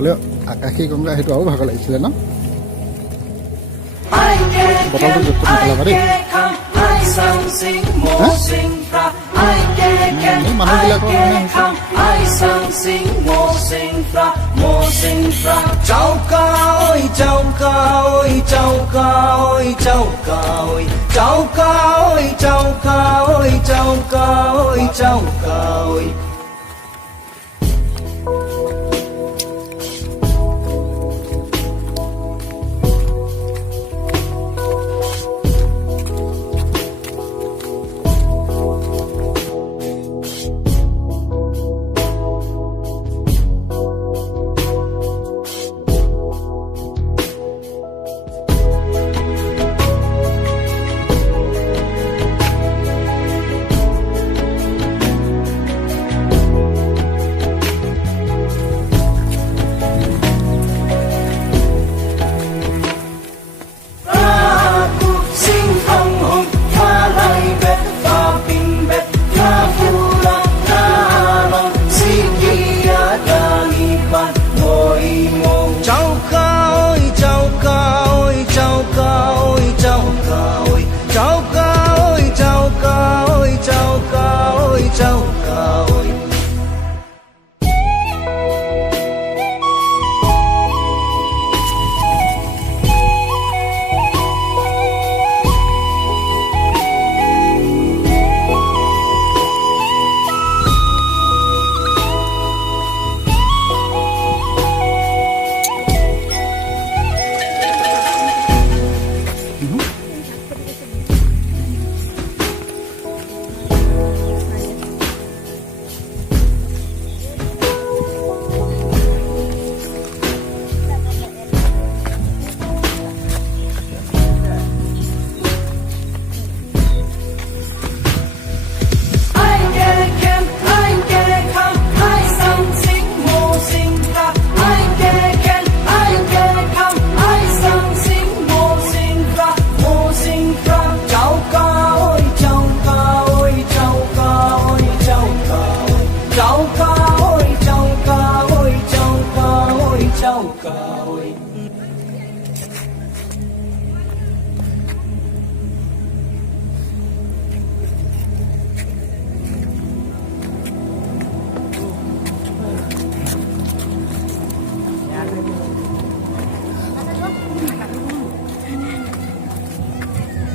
হ'লেও আকাশী গংগা সেইটো আৰু ভাগ লাগিছিলে ন বটলটো য'ত পেলাবা দেই মানুহবিলাকৰ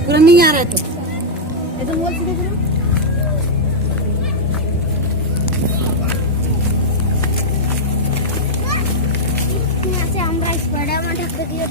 पूरा नहीं आ रहा है तो ये तो बोल सीधे करो यहाँ से हम राइस पड़ा मैं ढक दिया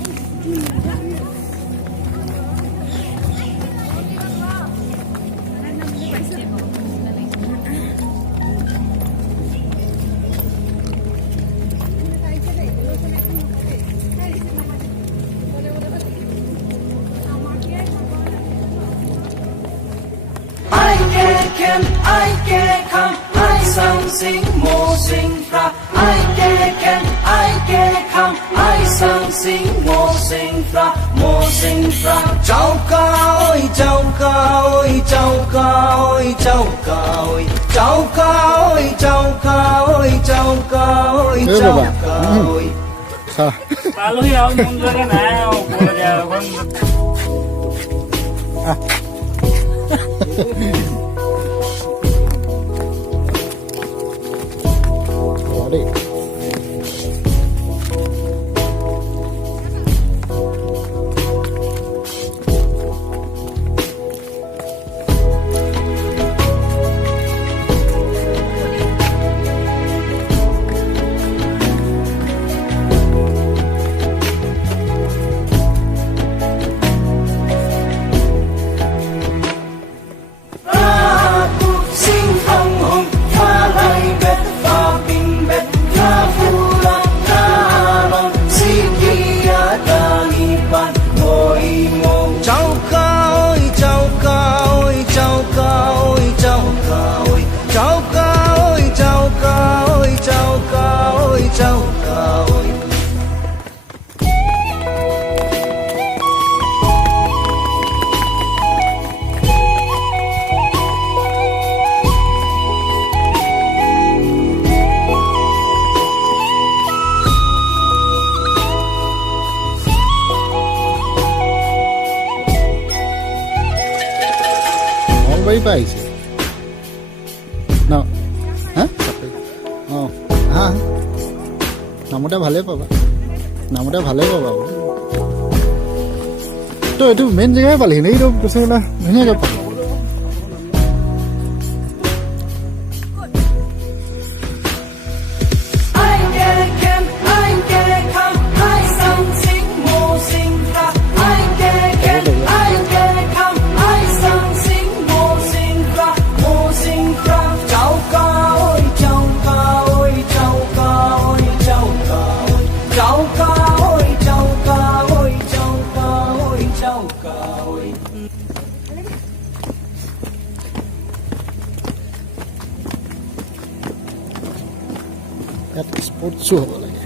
I can come, I sang sing mo sing fra. I can come, I sang sing mo sing fra, mo sing fra. Chau ca ơi, chau ca ơi, chau ca ơi, chau ca ơi, chau ca ơi, chau ca ơi, chau ca ơi, chau ca ơi. Kalau yang mundur na, boleh bang. chauka oi মলবাৰী পৰা আহিছে ন হা অঁ হা নামতে ভালেই পাবা তো এইটো মেইন জেগাই পালিহি নেকি তো কৈছে বোলে ধুনীয়াকৈ পাব ইয়াত স্পৰ্টছো হ'ব লাগে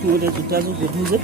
মোৰ জোতাযোৰ গধুৰ যে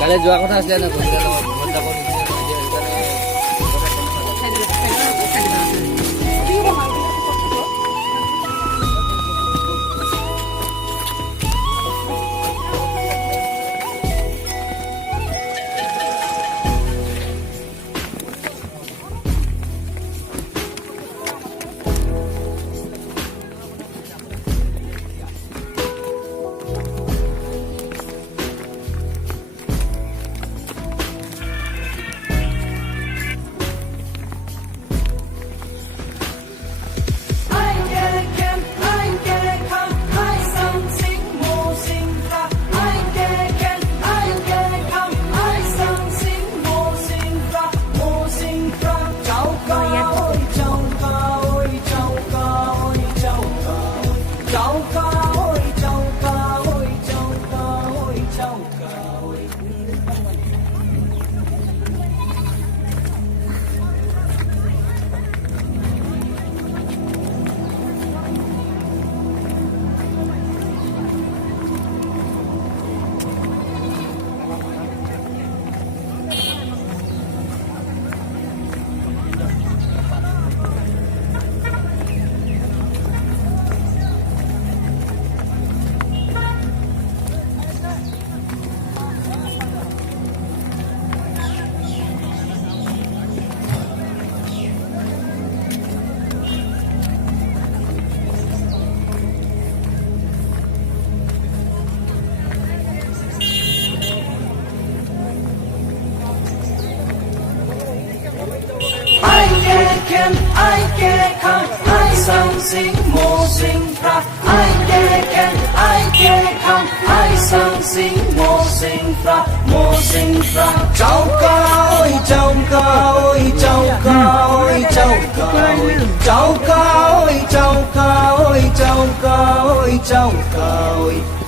কালে যোৱা কথা আছিলে না sang sing mo sing fra ai kê ken ai kê kham ai sang sing mo sing fra cháu ca ơi cháu ca ơi cháu ca ơi cháu ca ơi cháu ca ơi cháu ca ơi cháu ca ơi cháu ca ơi